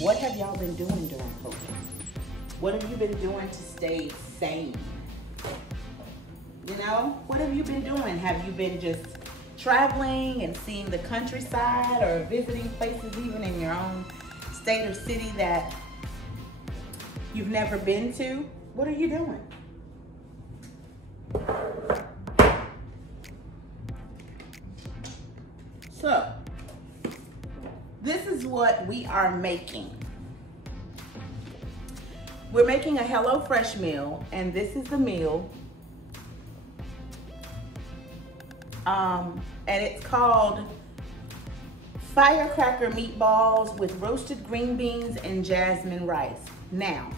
What have y'all been doing during COVID? What have you been doing to stay sane? You know, what have you been doing? Have you been just traveling and seeing the countryside, or visiting places even in your own state or city that you've never been to? What are you doing? So, this is what we are making. We're making a HelloFresh meal, and this is the meal. And it's called firecracker meatballs with roasted green beans and jasmine rice. Now,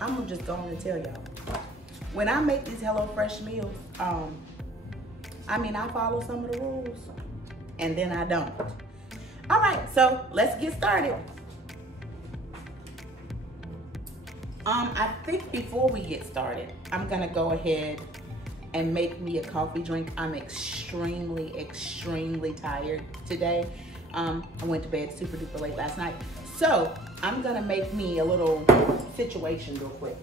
I'm just going to tell y'all, when I make these HelloFresh meals, I follow some of the rules, and then I don't. All right, so let's get started. I think before we get started, I'm gonna go ahead and make me a coffee drink. I'm extremely, extremely tired today. I went to bed super duper late last night. So I'm gonna make me a little situation real quick.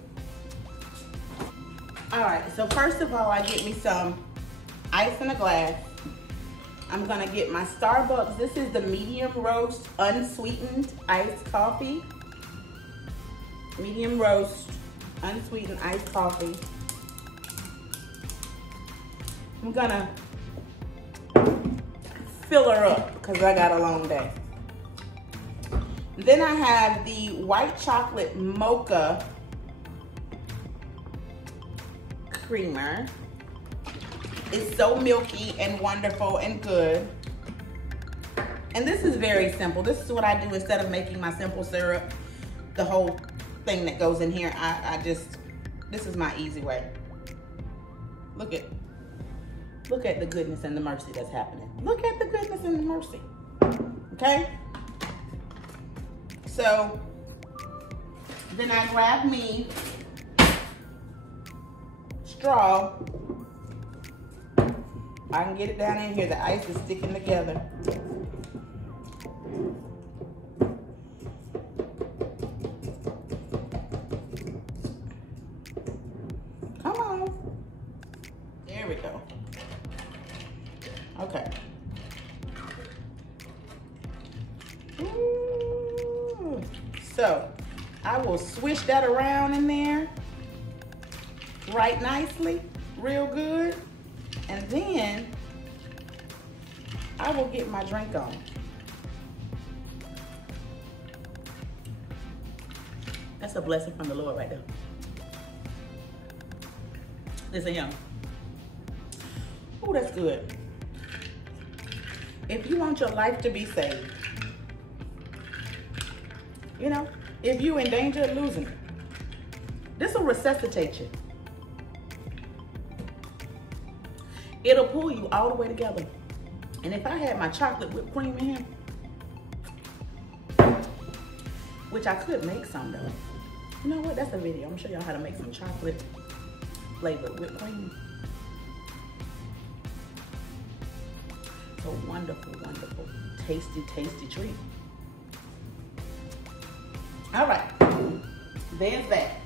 All right, so first of all, I get me some ice in a glass. I'm gonna get my Starbucks. This is the medium roast, unsweetened iced coffee. Medium roast, unsweetened iced coffee. I'm gonna fill her up because I got a long day. Then I have the white chocolate mocha creamer. It's so milky and wonderful and good. And this is very simple. This is what I do instead of making my simple syrup, the whole thing that goes in here. This is my easy way. Look at the goodness and the mercy that's happening. Look at the goodness and the mercy. Okay? So then I grab me straw. I can get it down in here. The ice is sticking together. Come on. There we go. Okay. Ooh. So I will swish that around in there right nicely, real good. And then I will get my drink on. That's a blessing from the Lord right there. Listen, young. Oh, that's good. If you want your life to be saved, you know, if you're in danger of losing it, this will resuscitate you. It'll pull you all the way together. And if I had my chocolate whipped cream in here, which I could make some though. You know what? That's a video. I'm gonna show y'all how to make some chocolate flavored whipped cream. It's a wonderful, wonderful, tasty, tasty treat. All right, there's that.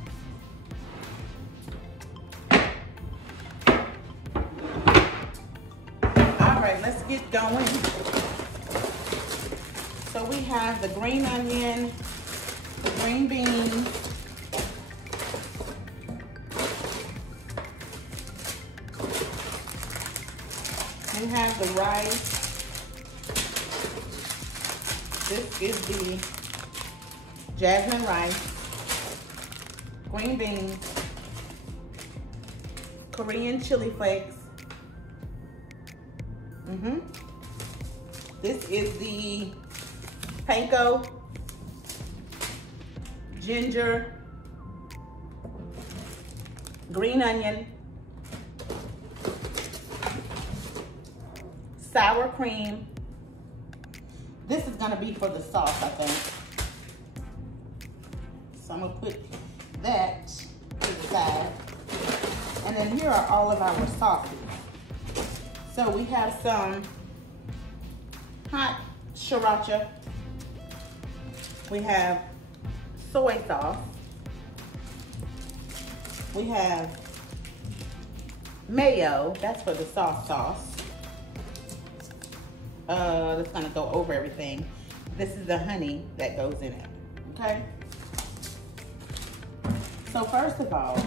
Let's get going. So we have the green onion, the green beans, we have the rice. This is the jasmine rice, green beans, Korean chili flakes. This is the panko, ginger, green onion, sour cream. This is gonna be for the sauce, I think. So I'm gonna put that to the side. And then here are all of our sauces. So we have some hot sriracha. We have soy sauce. We have mayo, that's for the sauce. That's gonna go over everything. This is the honey that goes in it, okay? So first of all,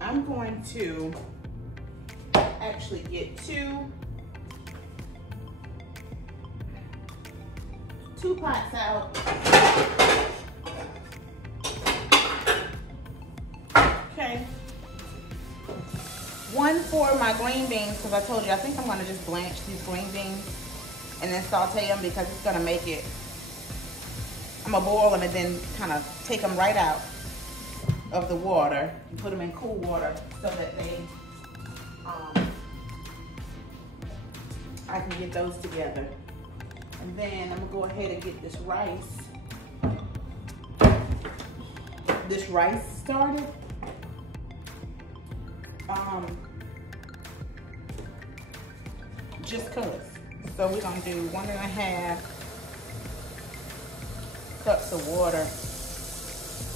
I'm going to actually get two pots out. Okay. One for my green beans, because I told you I think I'm gonna just blanch these green beans and then saute them because it's gonna make it, I'm gonna boil them and then kind of take them right out of the water and put them in cool water so that they, I can get those together. And then I'm gonna go ahead and get this rice started. Just cause. So we're gonna do 1.5 cups of water.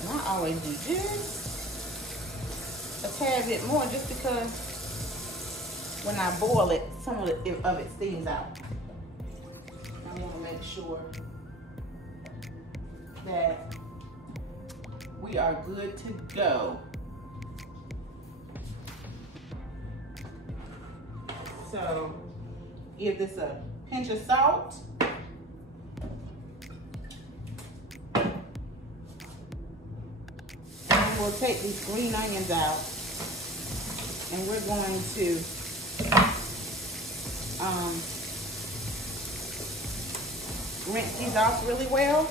And I always do just a tad bit more just because when I boil it, some of it steams out. I want to make sure that we are good to go. So give this a pinch of salt. And we'll take these green onions out and we're going to rinse these off really well.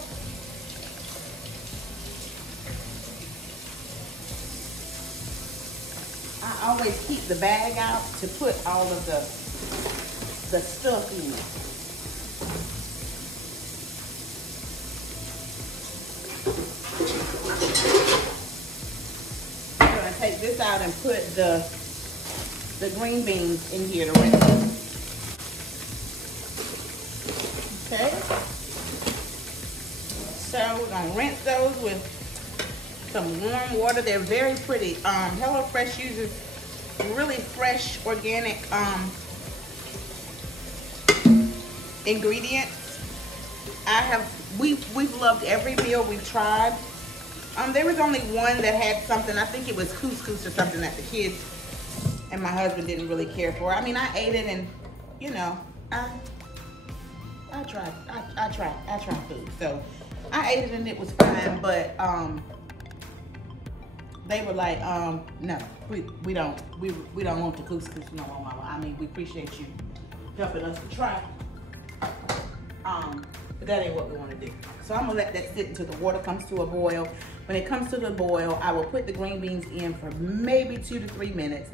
I always keep the bag out to put all of the stuff in it. I'm gonna take this out and put the green beans in here to rinse. Okay. So we're gonna rinse those with some warm water. They're very pretty. HelloFresh uses really fresh, organic ingredients. We've loved every meal we've tried. There was only one that had something, I think it was couscous or something that the kids and my husband didn't really care for. I mean, I ate it and, you know, I try food. So I ate it and it was fine, but they were like, no, we don't want the couscous no more, Mama. I mean, we appreciate you helping us to try. But that ain't what we want to do. So I'm gonna let that sit until the water comes to a boil. When it comes to the boil, I will put the green beans in for maybe 2 to 3 minutes.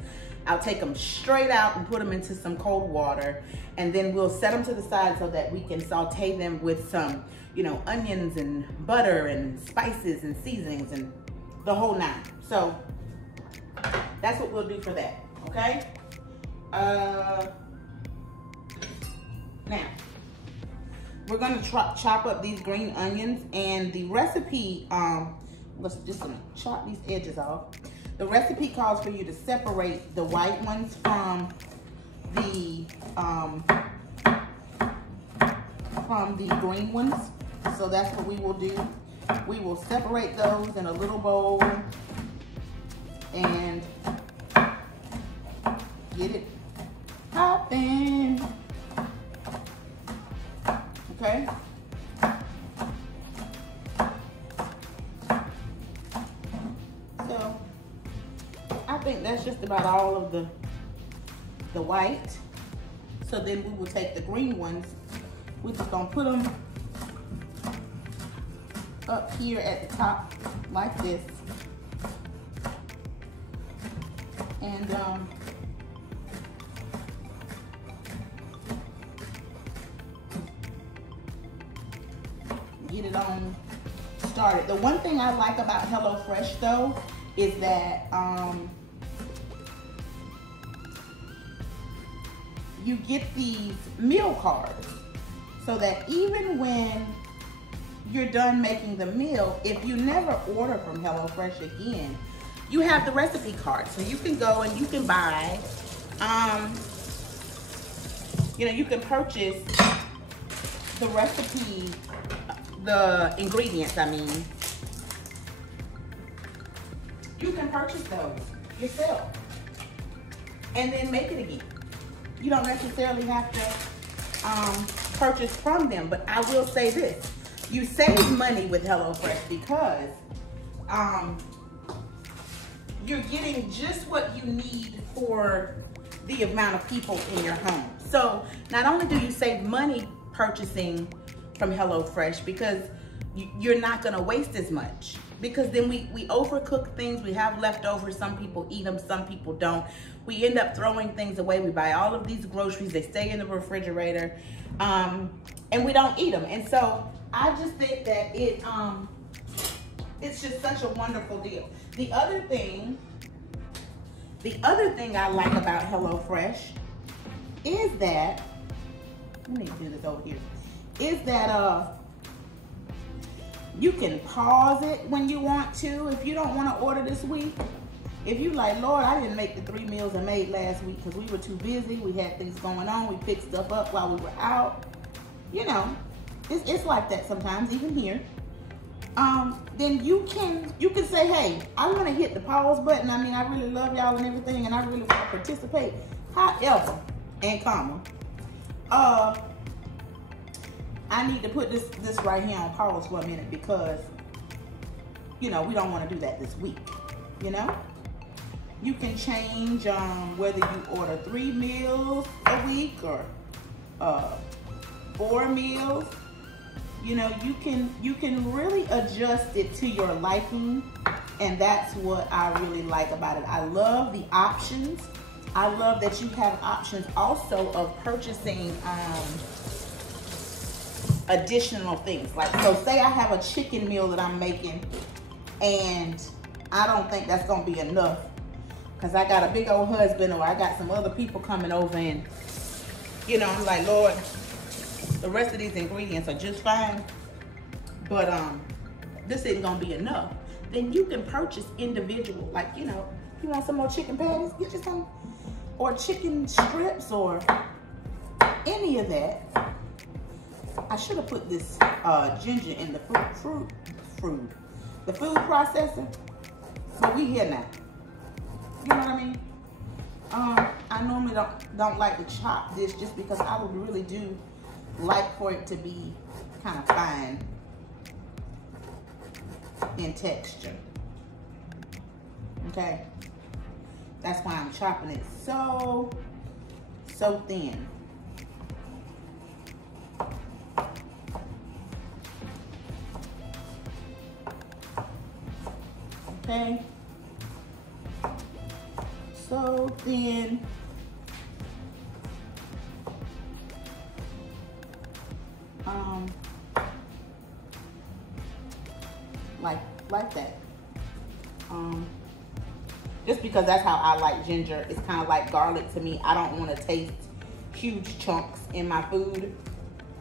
I'll take them straight out and put them into some cold water, and then we'll set them to the side so that we can saute them with some, you know, onions and butter and spices and seasonings and the whole 9. So that's what we'll do for that, okay? Now, we're gonna chop up these green onions, and the recipe, let's just gonna chop these edges off. The recipe calls for you to separate the white ones from the green ones. So that's what we will do. We will separate those in a little bowl and get it popping. Okay. So I think that's just about all of the white. So then we will take the green ones. We're just gonna put them up here at the top like this. And get it on started. The one thing I like about HelloFresh though is that you get these meal cards so that even when you're done making the meal, if you never order from HelloFresh again, you have the recipe card. So you can go and you can buy, you can purchase the recipe, the ingredients, I mean. You can purchase those yourself and then make it again. You don't necessarily have to purchase from them, but I will say this. You save money with HelloFresh because you're getting just what you need for the amount of people in your home. So not only do you save money purchasing from HelloFresh, because you're not gonna waste as much, because then we overcook things, we have leftovers, some people eat them, some people don't. We end up throwing things away. We buy all of these groceries, they stay in the refrigerator, and we don't eat them. And so I just think that it's just such a wonderful deal. The other thing I like about HelloFresh is that, let me do this over here, is that you can pause it when you want to. If you don't want to order this week, if you like, Lord, I didn't make the 3 meals I made last week because we were too busy, we had things going on, we picked stuff up while we were out, it's like that sometimes, even here. Then you can say, hey, I want to hit the pause button. I mean, I really love y'all and everything, and I really want to participate. However, and comma, I need to put this right here on pause for a minute because, we don't want to do that this week, You can change whether you order 3 meals a week or 4 meals. You can really adjust it to your liking, and that's what I really like about it. I love the options. I love that you have options also of purchasing additional things. Like, so say I have a chicken meal that I'm making and I don't think that's gonna be enough because I got a big old husband or I got some other people coming over, and I'm like, Lord, the rest of these ingredients are just fine, but this isn't gonna be enough. Then you can purchase individual, like, you want some more chicken patties, get you some, or chicken strips or any of that. I should have put this ginger in the food processor, but we here now. You know what I mean? I normally don't like to chop this just because I would really do like for it to be kind of fine in texture. Okay, that's why I'm chopping it so thin. Okay, so thin. Like that. Just because that's how I like ginger. It's kind of like garlic to me. I don't want to taste huge chunks in my food.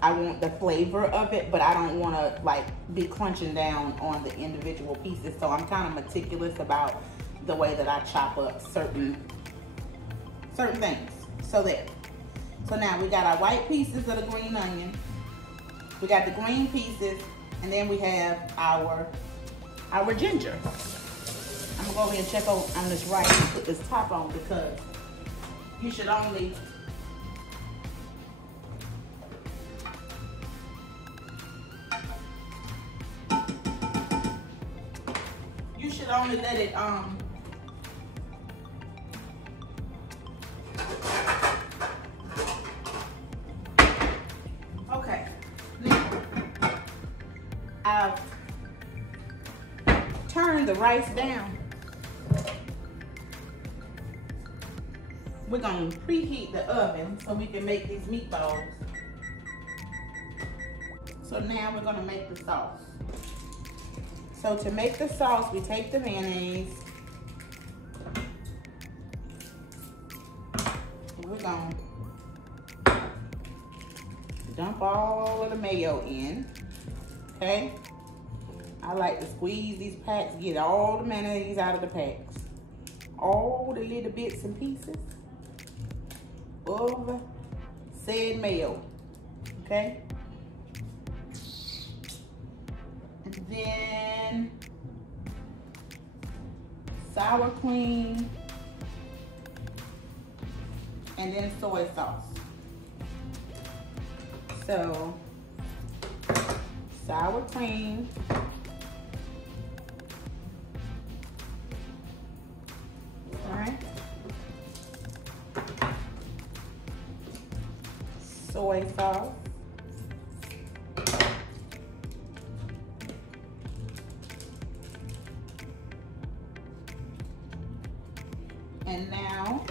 I want the flavor of it, but I don't want to like be crunching down on the individual pieces. So I'm kind of meticulous about the way that I chop up certain things. So there. So now we got our white pieces of the green onion. We got the green pieces, and then we have our ginger. I'm gonna go over here and check on this rice and put this top on because you should only let it okay. Now I've turned the rice down. We're gonna preheat the oven so we can make these meatballs. So now we're gonna make the sauce. So to make the sauce, we take the mayonnaise. We're gonna dump all of the mayo in. okay? I like to squeeze these packs, get all the mayonnaise out of the packs. All the little bits and pieces of said mayo, okay? And then sour cream, and then soy sauce. So, sour cream, all right, soy sauce, and now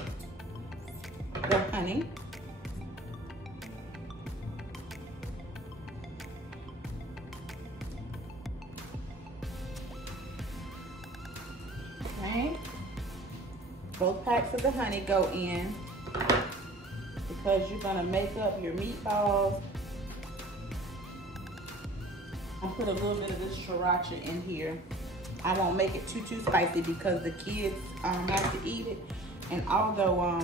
the honey. Okay, both packs of the honey go in because you're gonna make up your meatballs. I'll put a little bit of this sriracha in here. I won't make it too spicy because the kids have to eat it. And although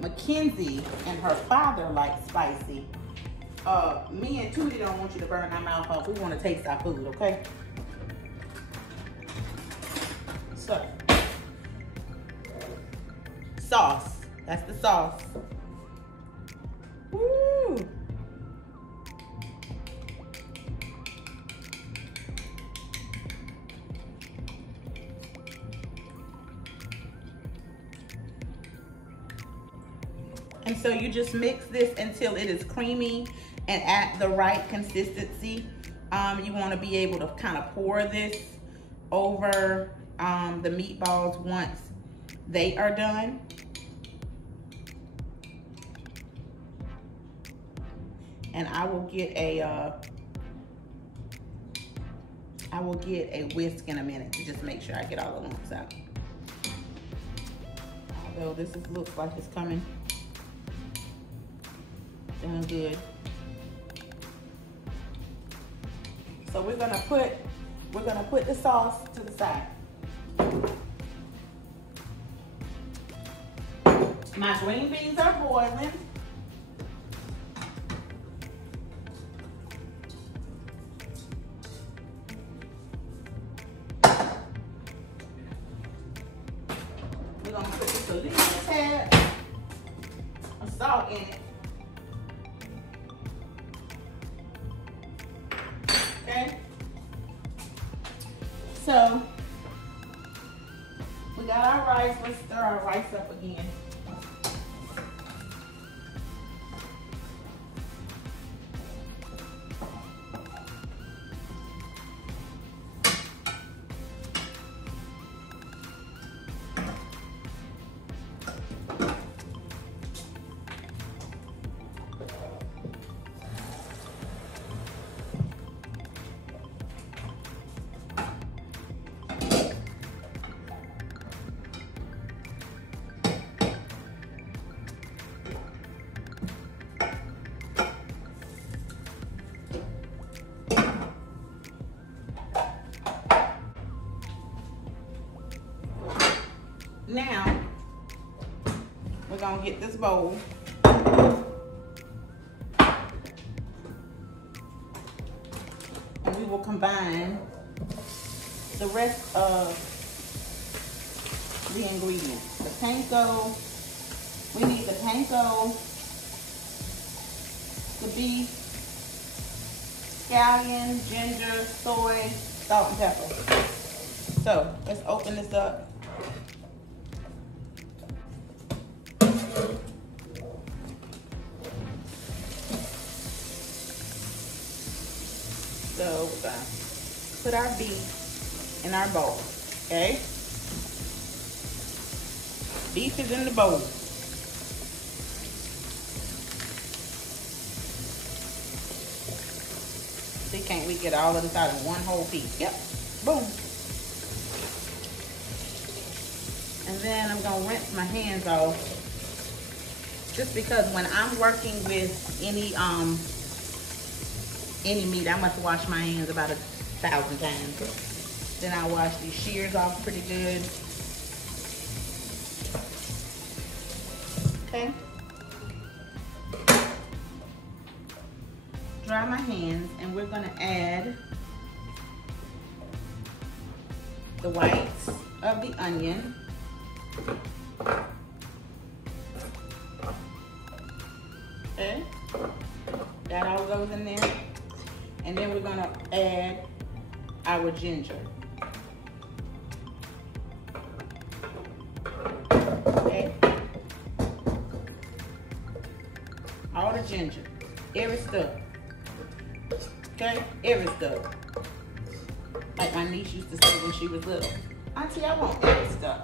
Mackenzie and her father like spicy, me and Tootie don't want you to burn our mouth off. We want to taste our food, okay? So, sauce. That's the sauce. Woo! And so you just mix this until it is creamy and at the right consistency. You want to be able to kind of pour this over the meatballs once they are done. And I will get a whisk in a minute to just make sure I get all the lumps out. Although this looks like it's coming doing good. So we're gonna put the sauce to the side. My green beans are boiling. We're gonna put just a little tad of salt in it. Okay? So, we got our rice. Let's stir our rice up again. Now, we're gonna get this bowl. And we will combine the rest of the ingredients. The panko, we need the panko, the beef, scallion, ginger, soy, salt, and pepper. So, let's open this up. So we're gonna put our beef in our bowl, okay? Beef is in the bowl. See, can't we get all of this out in one whole piece? Yep, boom. And then I'm gonna rinse my hands off Just because when I'm working with any meat, I must wash my hands about 1,000 times. Then I wash these shears off pretty good. Okay. Dry my hands, and we're gonna add the whites of the onion. Okay, that all goes in there. And then we're gonna add our ginger. Okay, all the ginger, every stuff. Okay, every stuff. Like my niece used to say when she was little, Auntie, I want every stuff.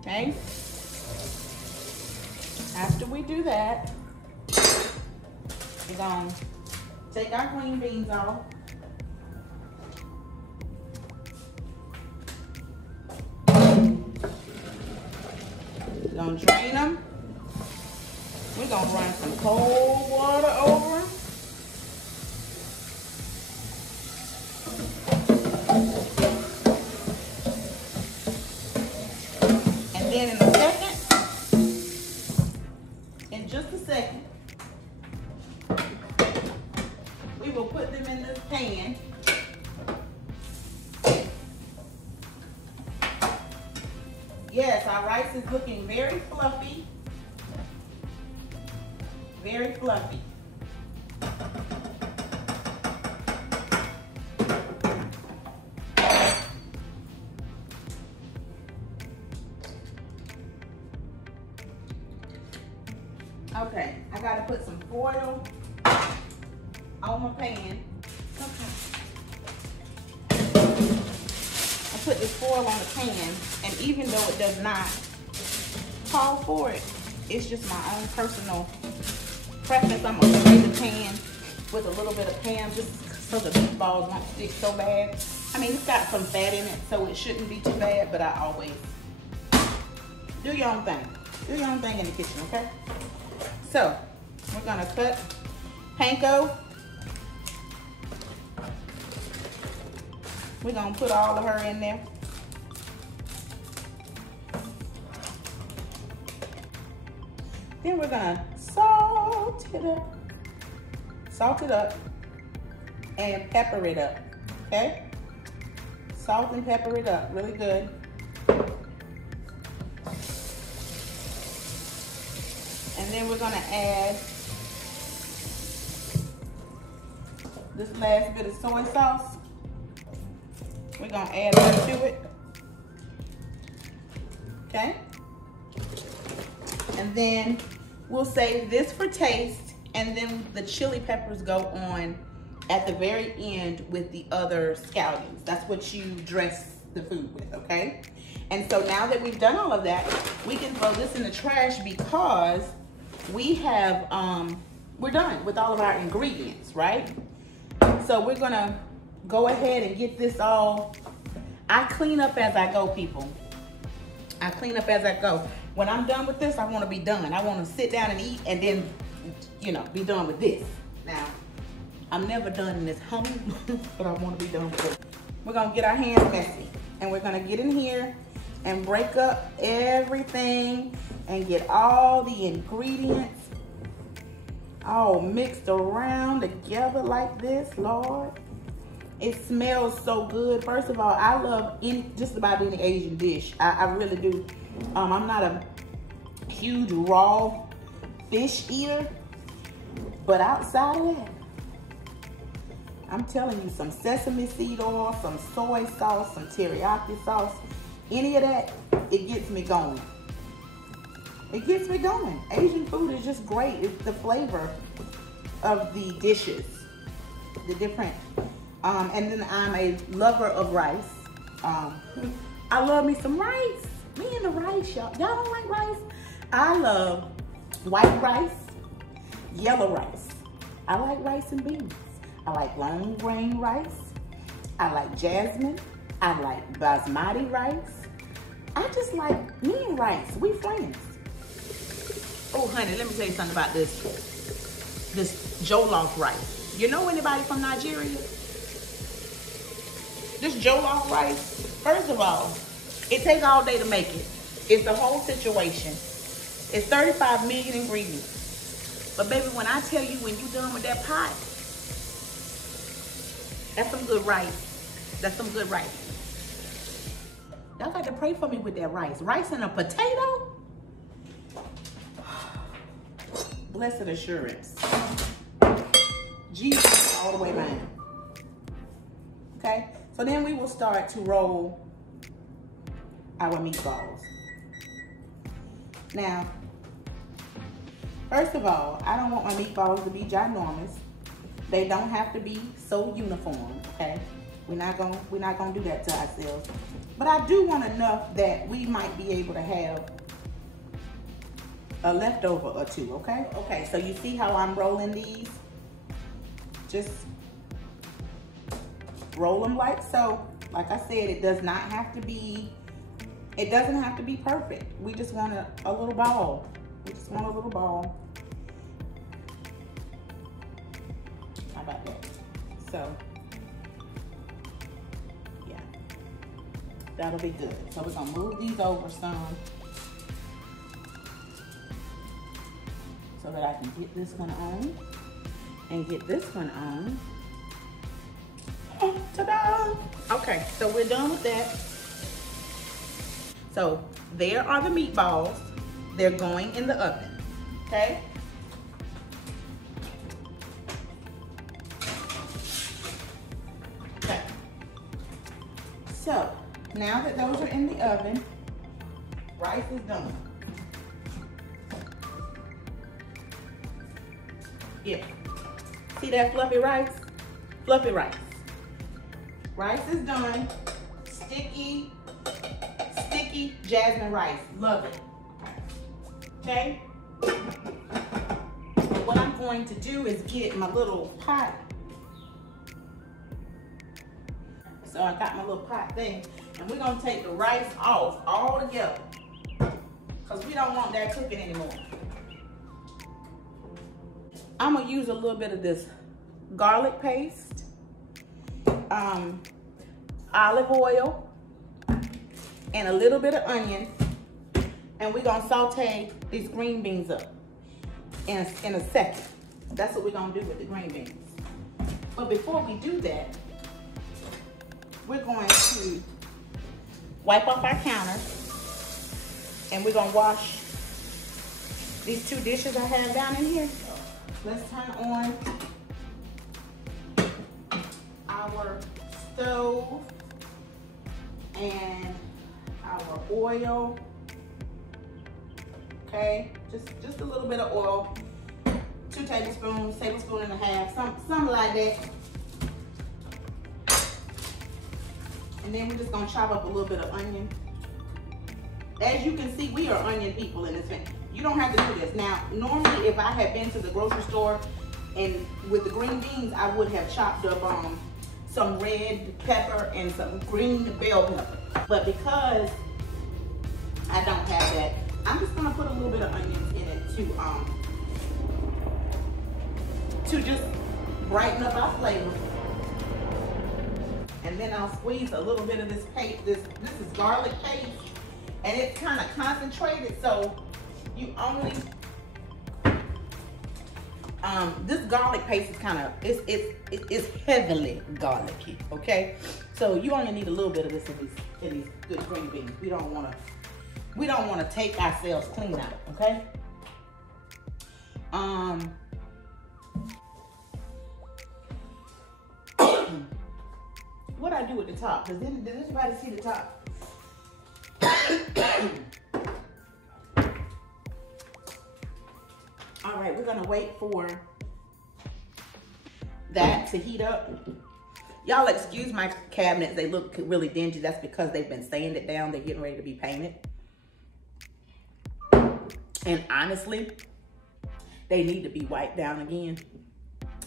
Okay. After we do that, we're gonna take our green beans off. We're gonna drain them. We're gonna run some cold water over them. And then in a second, in just a second, we will put them in this pan. Yes, our rice is looking very fluffy. Very fluffy. Okay, I gotta put some foil on my pan. Okay. I put this foil on the pan, and even though it does not call for it, it's just my own personal preference. I'm gonna spray the pan with a little bit of Pam just so the meatballs won't stick so bad. I mean, it's got some fat in it, so it shouldn't be too bad, but I always do your own thing. Do your own thing in the kitchen, okay? So, we're gonna cut panko. We're gonna put all of her in there. Then we're gonna salt it up, and pepper it up, okay? Salt and pepper it up really good. And then we're gonna add this last bit of soy sauce. We're gonna add that to it, okay? And then we'll save this for taste, and then the chili peppers go on at the very end with the other scallions. That's what you dress the food with, okay? And so now that we've done all of that, we can throw this in the trash because we have, we're done with all of our ingredients, right? So we're gonna go ahead and get this all, I clean up as I go, people. I clean up as I go. When I'm done with this, I wanna be done. I wanna sit down and eat and then, you know, be done with this. Now, I'm never done in this home, but I wanna be done with it. We're gonna get our hands messy, and we're gonna get in here and break up everything and get all the ingredients all mixed around together like this, Lord. It smells so good. First of all, I love just about any Asian dish. I really do. I'm not a huge raw fish eater, but outside of that, I'm telling you, some sesame seed oil, some soy sauce, some teriyaki sauce, any of that, it gets me going. It gets me going. Asian food is just great. It's the flavor of the dishes, the different, and then I'm a lover of rice. I love me some rice. Me and the rice, y'all. Y'all don't like rice? I love white rice, yellow rice. I like rice and beans. I like long grain rice. I like jasmine. I like basmati rice. I just like me and rice. We friends. Oh, honey, let me tell you something about this jollof rice. You know anybody from Nigeria? This jollof rice, first of all, it takes all day to make it. It's the whole situation. It's 35 million ingredients. But baby, when I tell you when you done with that pot, that's some good rice. That's some good rice. Y'all got to pray for me with that rice. Rice and a potato? Blessed assurance. Jesus all the way mine. Okay? So then we will start to roll our meatballs. Now, first of all, I don't want my meatballs to be ginormous. They don't have to be so uniform, okay? We're not gonna do that to ourselves. But I do want enough that we might be able to have a leftover or two, okay? Okay, so you see how I'm rolling these? Just roll them like so. Like I said, it doesn't have to be perfect. We just want a little ball. We just want a little ball. How about that? So, yeah, that'll be good. So we're gonna move these over some so that I can get this one on and get this one on. Oh, ta-da! Okay, so we're done with that. So there are the meatballs. They're going in the oven, okay? Okay. So now that those are in the oven, rice is done. Yeah. See that fluffy rice? Fluffy rice. Rice is done. Sticky jasmine rice. Love it. Okay? What I'm going to do is get my little pot. So I got my little pot thing. And we're going to take the rice off all together. Because we don't want that cooking anymore. I'm going to use a little bit of this garlic paste, olive oil, and a little bit of onion. And we're going to saute these green beans up in a second. That's what we're going to do with the green beans. But before we do that, we're going to wipe off our counter. And we're going to wash these two dishes I have down in here. Let's turn on our stove and our oil. Okay, just a little bit of oil, 2 tablespoons, tablespoon and a half, something like that. And then we're just gonna chop up a little bit of onion. As you can see, we are onion people in this family. You don't have to do this. Now, normally if I had been to the grocery store and with the green beans, I would have chopped up some red pepper and some green bell pepper. But because I don't have that, I'm just gonna put a little bit of onions in it to just brighten up our flavor. And then I'll squeeze a little bit of this paste. This is garlic paste, and it's kind of concentrated, so you only this garlic paste is kind of it's heavily garlicky. Okay, so you only need a little bit of this in these good green beans. We don't want to take ourselves clean out. Okay. What I do at the top? Does anybody see the top? All right, we're gonna wait for that to heat up. Y'all excuse my cabinets, they look really dingy. That's because they've been sanded down. They're getting ready to be painted. And honestly, they need to be wiped down again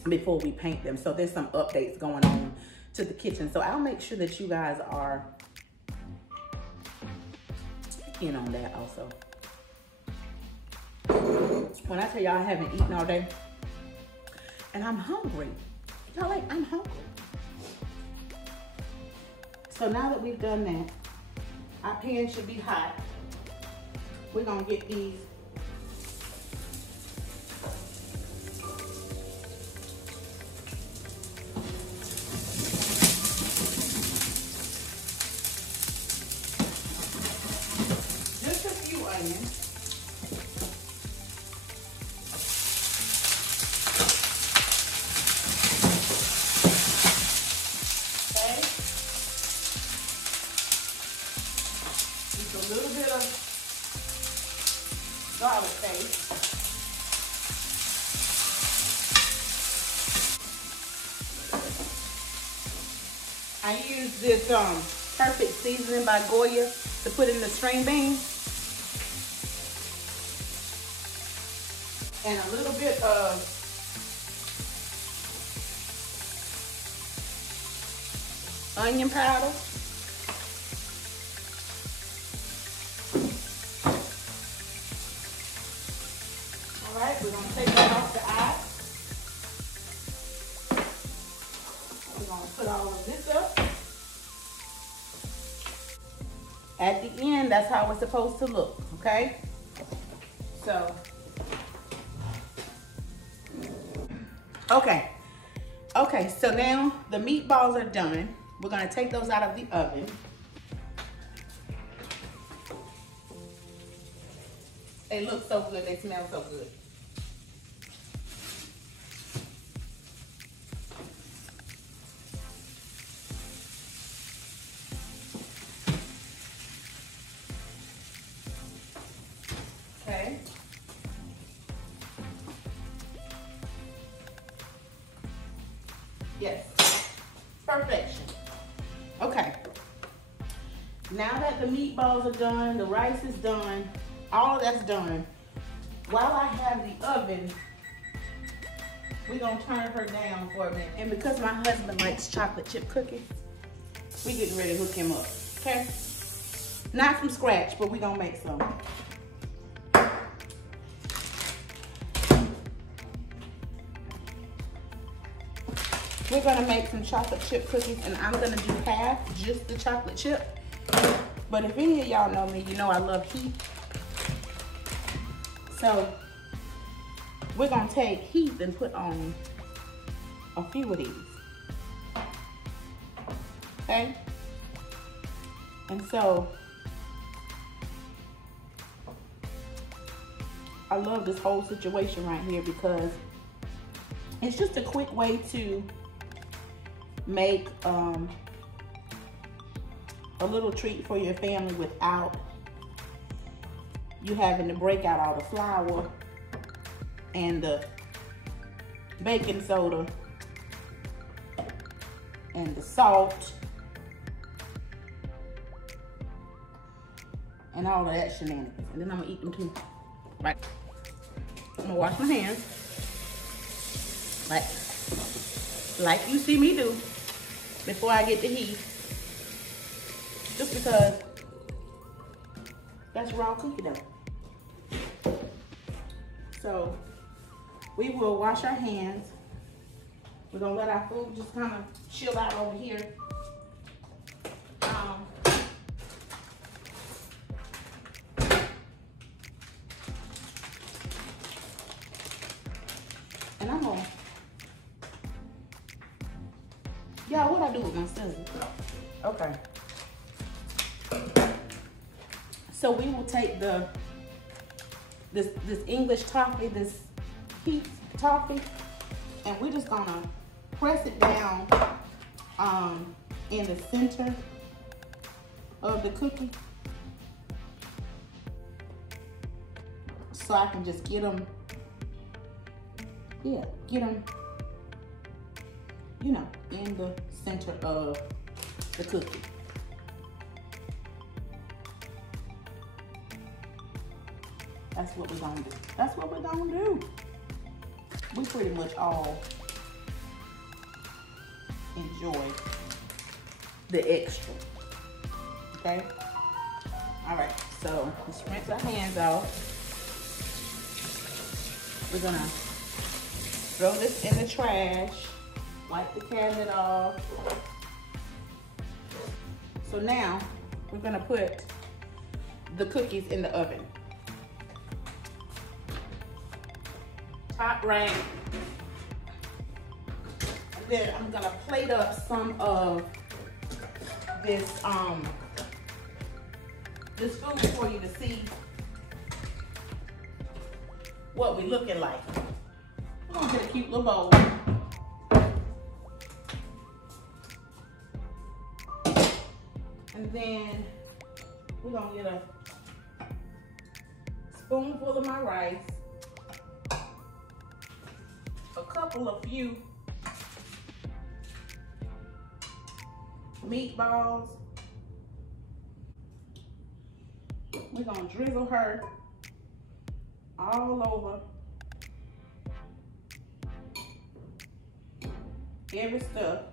before we paint them. So there's some updates going on to the kitchen. So I'll make sure that you guys are in on that also. When I tell y'all I haven't eaten all day, and I'm hungry. Y'all, like, I'm hungry. So now that we've done that, our pan should be hot. We're gonna get these just a few onions. Okay. Just a little bit of garlic paste. I use this Perfect Seasoning by Goya to put in the string beans. And a little bit of onion powder. All right, we're gonna take that off the eye. We're gonna put all of this up. At the end, that's how it's supposed to look, okay? So, okay, so now the meatballs are done. We're gonna take those out of the oven. They look so good, they smell so good. Okay. Yes, perfection. Okay, now that the meatballs are done, the rice is done, all of that's done, while I have the oven, we're gonna turn her down for a minute. And because my husband likes chocolate chip cookies, we getting ready to hook him up, okay? Not from scratch, but we gonna make some. We're gonna make some chocolate chip cookies, and I'm gonna do half, just the chocolate chip. But if any of y'all know me, you know I love heat. So we're gonna take heat and put on a few of these, okay? And so I love this whole situation right here because it's just a quick way to make a little treat for your family without you having to break out all the flour and the baking soda and the salt and all of that shenanigans. And then I'm gonna eat them too. Right. I'm gonna wash my hands like you see me do before I get the heat. Just because that's raw cookie dough. So we will wash our hands. We're gonna let our food just kind of chill out over here. And I'm gonna, y'all, what I do with my scissors? Okay. So we will take this English toffee, this heat toffee, and we're just gonna press it down in the center of the cookie, so I can just get them, you know, in the center of the cookie. That's what we're gonna do. That's what we're gonna do. We pretty much all enjoy the extra, okay? All right, So let's rinse our hands off. We're gonna throw this in the trash, wipe the cabinet off. So now we're gonna put the cookies in the oven. Top rank. And then I'm gonna plate up some of this this food for you to see what we're looking like. We're gonna get a cute little bowl. And then we're gonna get a spoonful of my rice, a couple of few meatballs. We're gonna drizzle her all over every stuff.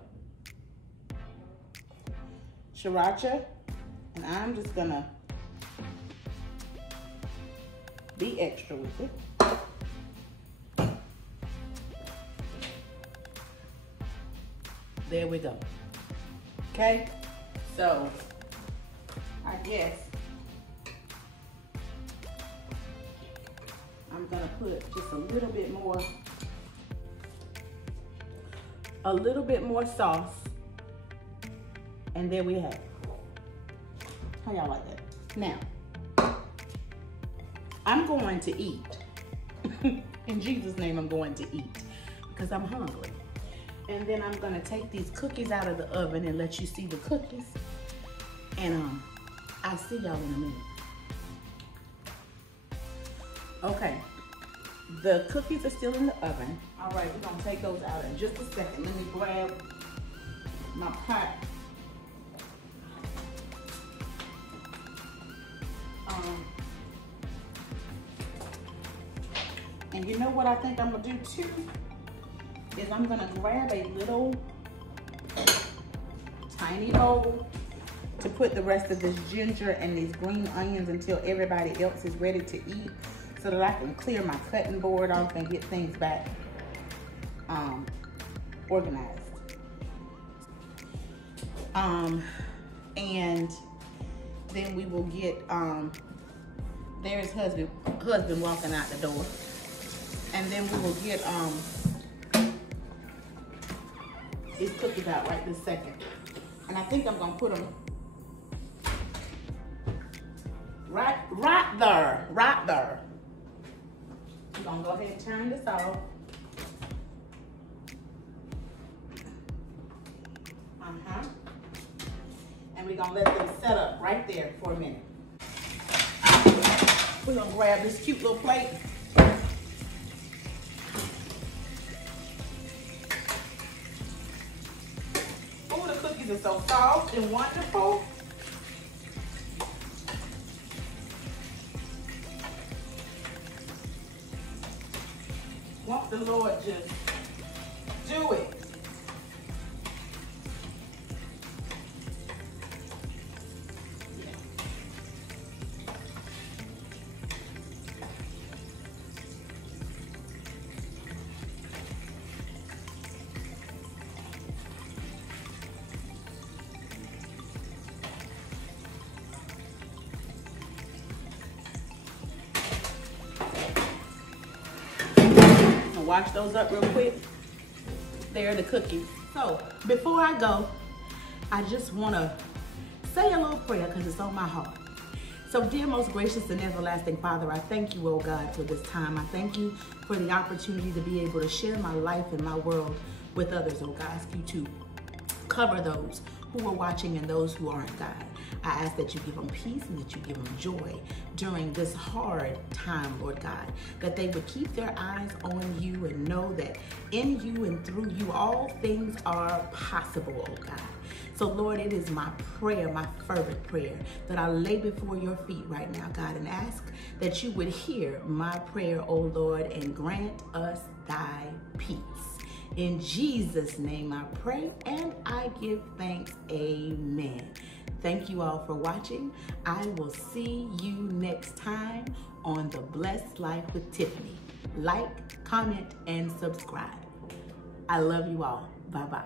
Sriracha, and I'm just gonna be extra with it. There we go. Okay, so I guess I'm gonna put just a little bit more sauce, and there we have it. How y'all like that? Now, I'm going to eat. In Jesus' name, I'm going to eat because I'm hungry. And then I'm gonna take these cookies out of the oven and let you see the cookies. And I'll see y'all in a minute. Okay, the cookies are still in the oven. All right, we're gonna take those out in just a second. Let me grab my pot. And you know what I think I'm gonna do too? Is I'm gonna grab a little tiny bowl to put the rest of this ginger and these green onions until everybody else is ready to eat, so that I can clear my cutting board off and get things back organized. And then we will get, there's husband walking out the door. And then we will get these cookies out right this second. And I think I'm gonna put them right there. I'm gonna go ahead and turn this off. And we're gonna let them set up right there for a minute. We're gonna grab this cute little plate. Oh, the cookies are so soft and wonderful. Won't the Lord just do it? Wash those up real quick. There are the cookies. So before I go, I just want to say a little prayer because it's on my heart. So dear, most gracious and everlasting Father, I thank you, oh God, for this time. I thank you for the opportunity to be able to share my life and my world with others, oh God. I ask you to cover those who are watching and those who aren't, God. I ask that you give them peace and that you give them joy during this hard time, Lord God, that they would keep their eyes on you and know that in you and through you, all things are possible, oh God. So Lord, it is my prayer, my fervent prayer, that I lay before your feet right now, God, and ask that you would hear my prayer, oh Lord, and grant us thy peace. In Jesus' name I pray and I give thanks. Amen. Thank you all for watching. I will see you next time on The Blessed Life with Tiffany. Like, comment, and subscribe. I love you all. Bye-bye.